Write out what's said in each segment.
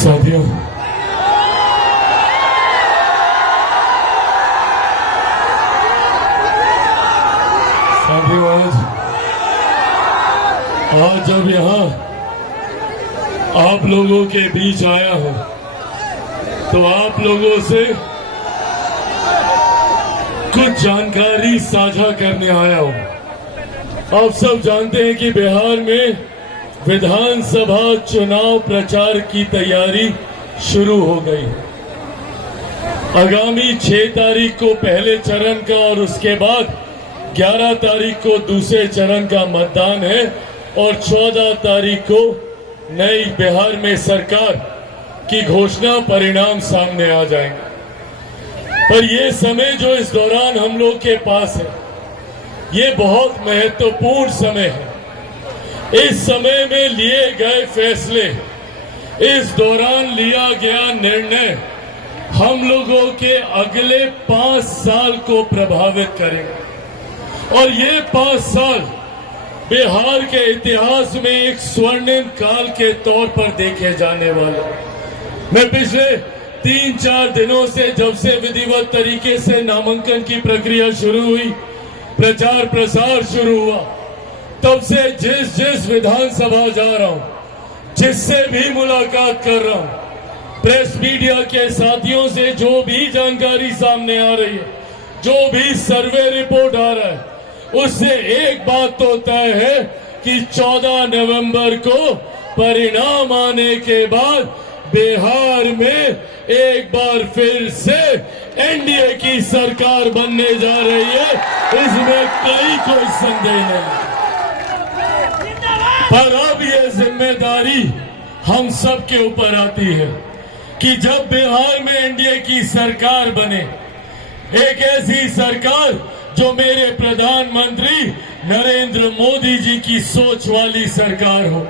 साथियों, आज जब यहाँ आप लोगों के बीच आया हूं तो आप लोगों से कुछ जानकारी साझा करने आया हूं। आप सब जानते हैं कि बिहार में विधानसभा चुनाव प्रचार की तैयारी शुरू हो गई। आगामी 6 तारीख को पहले चरण का और उसके बाद 11 तारीख को दूसरे चरण का मतदान है और 14 तारीख को नई बिहार में सरकार की घोषणा परिणाम सामने आ जाएंगे। पर ये समय जो इस दौरान हम लोग के पास है, ये बहुत महत्वपूर्ण समय है। इस समय में लिए गए फैसले, इस दौरान लिया गया निर्णय हम लोगों के अगले 5 साल को प्रभावित करेंगे और ये 5 साल बिहार के इतिहास में एक स्वर्णिम काल के तौर पर देखे जाने वाले। मैं पिछले 3-4 दिनों से, जब से विधिवत तरीके से नामांकन की प्रक्रिया शुरू हुई, प्रचार प्रसार शुरू हुआ, तब से जिस विधानसभा जा रहा हूं, जिससे भी मुलाकात कर रहा हूं, प्रेस मीडिया के साथियों से जो भी जानकारी सामने आ रही है, जो भी सर्वे रिपोर्ट आ रहा है, उससे एक बात तो तय है कि 14 नवंबर को परिणाम आने के बाद बिहार में एक बार फिर से एनडीए की सरकार बनने जा रही है। इसमें कोई संदेह नहीं। पर अब ये जिम्मेदारी हम सब के ऊपर आती है कि जब बिहार में एनडीए की सरकार बने, एक ऐसी सरकार जो मेरे प्रधानमंत्री नरेंद्र मोदी जी की सोच वाली सरकार हो,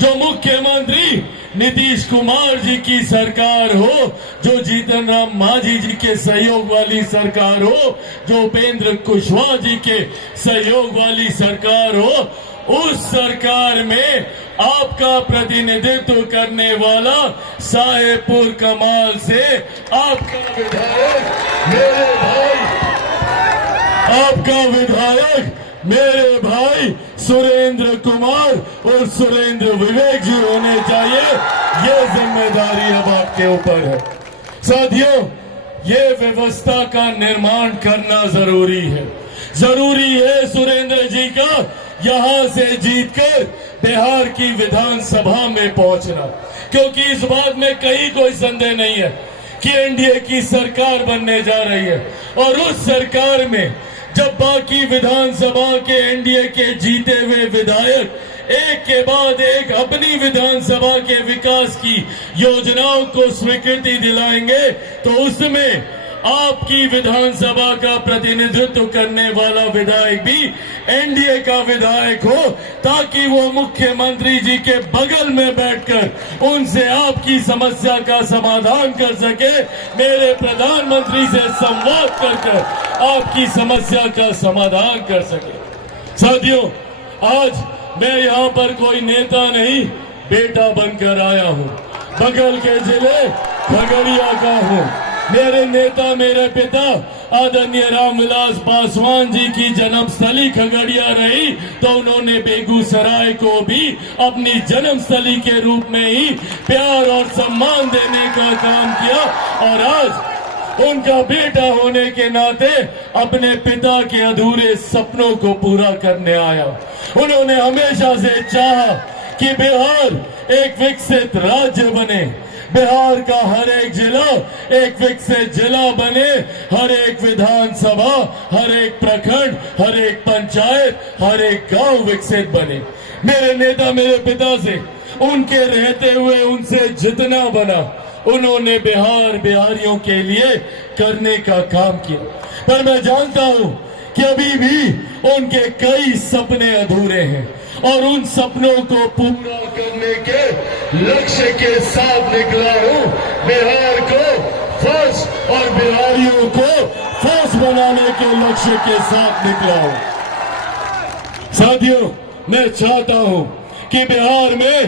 जो मुख्यमंत्री नीतीश कुमार जी की सरकार हो, जो जीतन राम मांझी जी के सहयोग वाली सरकार हो, जो उपेंद्र कुशवाहा जी के सहयोग वाली सरकार हो, उस सरकार में आपका प्रतिनिधित्व करने वाला साहेबपुर कमाल से आपका विधायक मेरे भाई सुरेंद्र कुमार और सुरेंद्र विवेक जी होने चाहिए। ये जिम्मेदारी अब आपके ऊपर है। साथियों, ये व्यवस्था का निर्माण करना जरूरी है। जरूरी है सुरेंद्र जी का यहां से जीतकर बिहार की विधानसभा में पहुंचना, क्योंकि इस बात में कोई संदेह नहीं है कि एनडीए की सरकार बनने जा रही है और उस सरकार में जब बाकी विधानसभा के एनडीए के जीते हुए विधायक एक के बाद एक अपनी विधानसभा के विकास की योजनाओं को स्वीकृति दिलाएंगे, तो उसमें आपकी विधानसभा का प्रतिनिधित्व करने वाला विधायक भी एनडीए का विधायक हो, ताकि वो मुख्यमंत्री जी के बगल में बैठकर उनसे आपकी समस्या का समाधान कर सके, मेरे प्रधानमंत्री से संवाद कर आपकी समस्या का समाधान कर सके। साथियों, आज मैं यहाँ पर कोई नेता नहीं, बेटा बनकर आया हूँ। बगल के जिले खगड़िया का हूँ। मेरे नेता, मेरे पिता आदरणीय रामविलास पासवान जी की जन्मस्थली खगड़िया रही, तो उन्होंने बेगूसराय को भी अपनी जन्मस्थली के रूप में ही प्यार और सम्मान देने का काम किया और आज उनका बेटा होने के नाते अपने पिता के अधूरे सपनों को पूरा करने आया। उन्होंने हमेशा से चाहा कि बिहार एक विकसित राज्य बने, बिहार का हर एक जिला एक विकसित जिला बने, हर एक विधानसभा, हर एक प्रखंड, हर एक पंचायत, हर एक गांव विकसित बने। मेरे नेता, मेरे पिता से उनके रहते हुए उनसे जितना बना, उन्होंने बिहारियों के लिए करने का काम किया। पर मैं जानता हूं कि अभी भी उनके कई सपने अधूरे हैं और उन सपनों को पूरा करने के लक्ष्य के साथ निकला हूं। बिहार को फर्स्ट और बिहारियों को फर्स्ट बनाने के लक्ष्य के साथ निकला हूं। साथियों, मैं चाहता हूं कि बिहार में